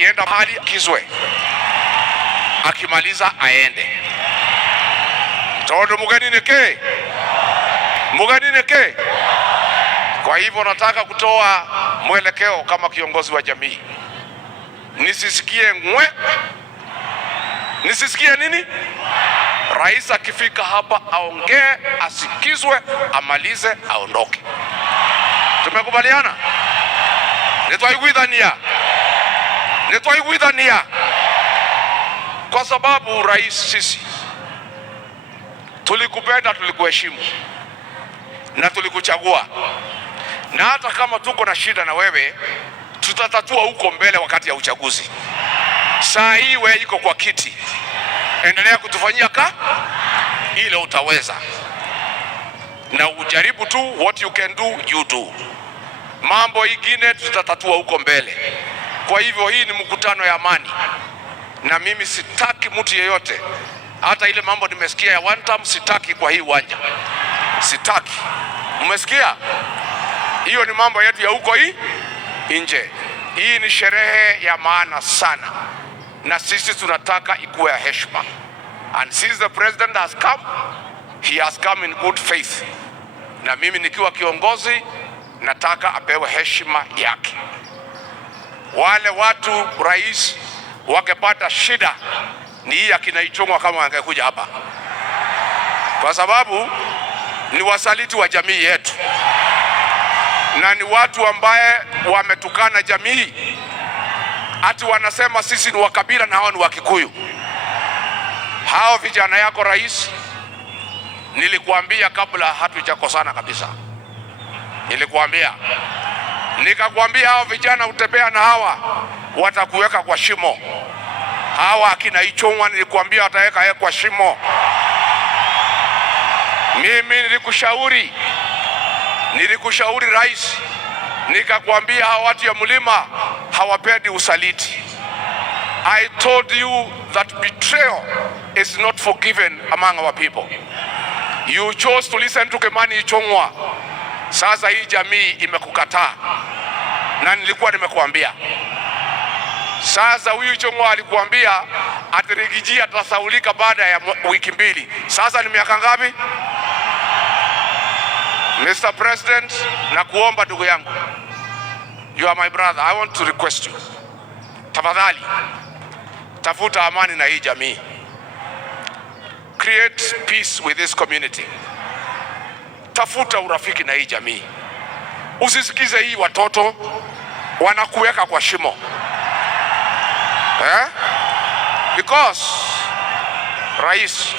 Yenda mahali kizwe, akimaliza aende. Todo mugani neke. Kwa hivyo nataka kutoa mwelekeo kama kiongozi wa jamii. Nisisikie ngwe. Nisisikie nini? Rais akifika hapa aongee, asikizwe, amalize, aondoke. Tumekubaliana? Nitwaiguithania. Kwa sababu rais, sisi tulikupenda, tulikuheshimu na tulikuchagua, na hata kama tuko na shida na wewe tutatatua huko mbele wakati ya uchaguzi. Saa hii wewe iko kwa kiti, endelea kutufanyia ile utaweza, na ujaribu tu, what you can do you do. Mambo ingine tutatatua huko mbele. Kwa hivyo hii ni mkutano ya amani, na mimi sitaki mtu yeyote, hata ile mambo nimesikia ya one time, sitaki kwa hii uwanja. Sitaki. Umesikia? Hiyo ni mambo yetu ya huko nje. Hii ni sherehe ya maana sana, na sisi tunataka ikuwe ya heshima. And since the president has come, he has come in good faith. Na mimi nikiwa kiongozi nataka apewe heshima yake. Wale watu rais wakipata shida ni hii akina Ichung'wa kama angekuja hapa, kwa sababu ni wasaliti wa jamii yetu na ni watu ambaye wametukana jamii. Ati wanasema sisi ni wakabila na hao ni Wakikuyu. Hao vijana yako rais, nilikuambia kabla hatujakosana kabisa, nikakwambia hao vijana utembea na hawa watakuweka kwa shimo. Hawa akina Ichung'wa nilikuambia wataweka kwa shimo. Mimi nilikushauri rais, nikakwambia hawa watu ya mlima hawapendi usaliti. I told you that betrayal is not forgiven among our people. You chose to listen to Kimani Ichung'wa. Sasa hii jamii imekukataa, na nilikuwa nimekuambia. Sasa huyu Ichung'wa alikuambia ati Rigiji atasaulika baada ya wiki 2. Sasa ni miaka ngapi? Mr. President, nakuomba ndugu yangu, you are my brother, I want to request you, tafadhali tafuta amani na hii jamii. Create peace with this community. Tafuta urafiki na hii jamii. Usisikize hii watoto wanakuweka kwa shimo. Because rais,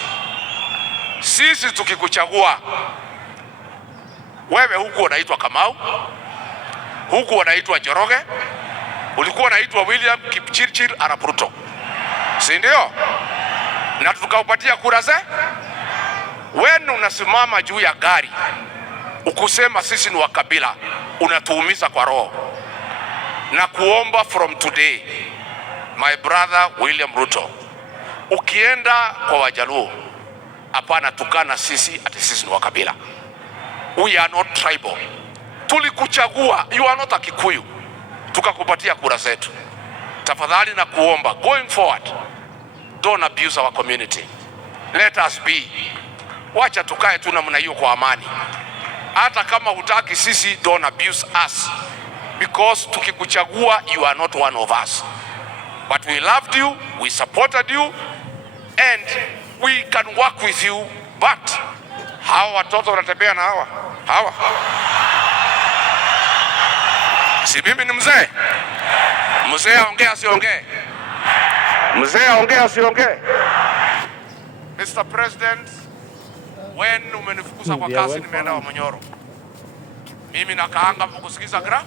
sisi tukikuchagua wewe, huku unaitwa Kamau, huku unaitwa Njoroge, ulikuwa unaitwa William Kipchirchir Arap Ruto, si ndio? Na tukaupatia kura ze. Wewe unasimama juu ya gari ukusema sisi ni wakabila, unatuumiza kwa roho. Na kuomba from today, my brother William Ruto, ukienda kwa Wajaluo, hapana tukana sisi ati sisi ni wakabila. We are not tribal. Tulikuchagua, you are not a Kikuyu, tukakupatia kura zetu. Tafadhali na kuomba, going forward, don't abuse our community. Let us be. Wacha tukae tu namna hiyo kwa amani. Hata kama hutaki sisi, don't abuse us, because tukikuchagua you are not one of us. But we loved you, we supported you, and we can work with you. But hawa watoto wanatembea na hawa si mimi ni mzee? Mzee aongee asiongee? Mzee aongee asiongee? Mr. President, when umenifukuza kwa kazi nimeenda wa Munyoro, mimi nakaanga kusikiza gra.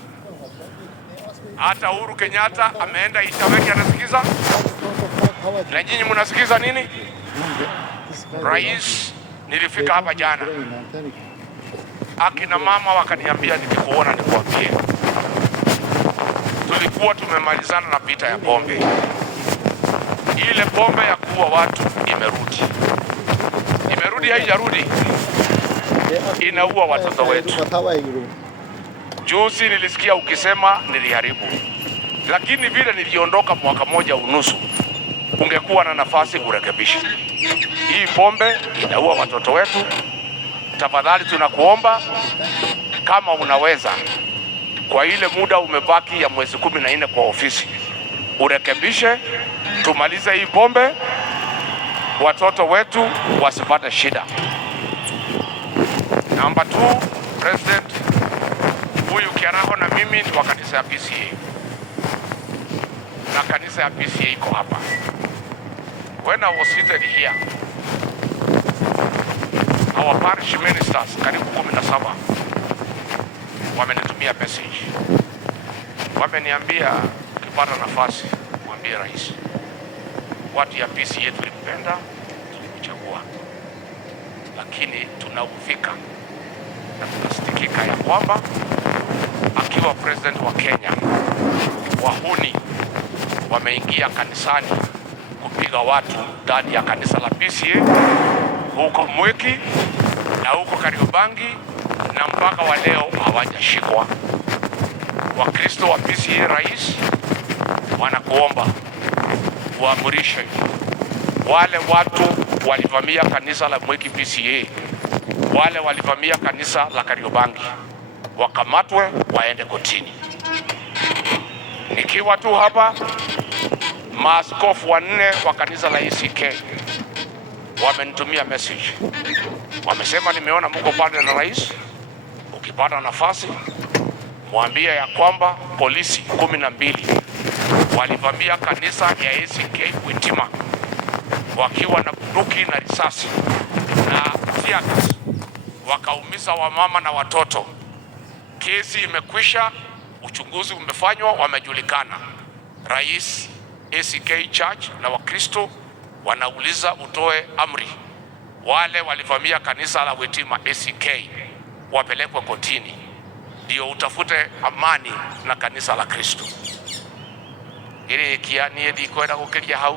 Hata Uhuru Kenyatta ameenda Itaweki anasikiza. Na nyinyi mnasikiza nini? Rais, nilifika hapa jana, akina mama wakaniambia nikikuona nikuambie. Tulikuwa tumemalizana na vita ya pombe. Ile pombe ya kuua watu imerudi. Haijarudi. Inaua watoto wetu. Juzi nilisikia ukisema niliharibu. lakini vile niliondoka mwaka moja unusu, ungekuwa na nafasi kurekebisha. Hii pombe inaua watoto wetu. Tafadhali tunakuomba kama unaweza, kwa ile muda umebaki ya mwezi 14 kwa ofisi, urekebishe, tumalize hii pombe, watoto wetu wasipate shida. Namba 2, President, huyu Kiaraho na mimi ni wa kanisa ya PCA, na kanisa ya PCA iko hapa. When I was seated here, our parish ministers karibu 17 wamenitumia message, wameniambia ukipata nafasi mwambie rais, watu ya PCA tulipenda, tulikuchagua, lakini tunaudhika na tunasitikika ya kwamba akiwa president wa Kenya, wahuni wameingia kanisani kupiga watu ndani ya kanisa la PCA huko Mweki na huko Kariobangi, na mpaka wa leo hawajashikwa. Wakristo wa PCA, rais, wanakuomba uamurishe wale watu walivamia kanisa la Mweki PCA, wale walivamia kanisa la Kariobangi, wakamatwe waende kotini. Nikiwa tu hapa, maaskofu 4 wa kanisa la ACK wamenitumia message, wamesema nimeona mko pale na rais, ukipata nafasi mwambie ya kwamba polisi 12 walivamia kanisa ya ACK Witima wakiwa na bunduki na risasi na teargas, wakaumiza wamama na watoto. Kesi imekwisha, uchunguzi umefanywa, wamejulikana. Rais, ACK Church na Wakristo wanauliza utoe amri, wale walivamia kanisa la Witima ACK wapelekwe kotini, ndio utafute amani na kanisa la Kristo. Ile kiani ndikwenda gukiria hau.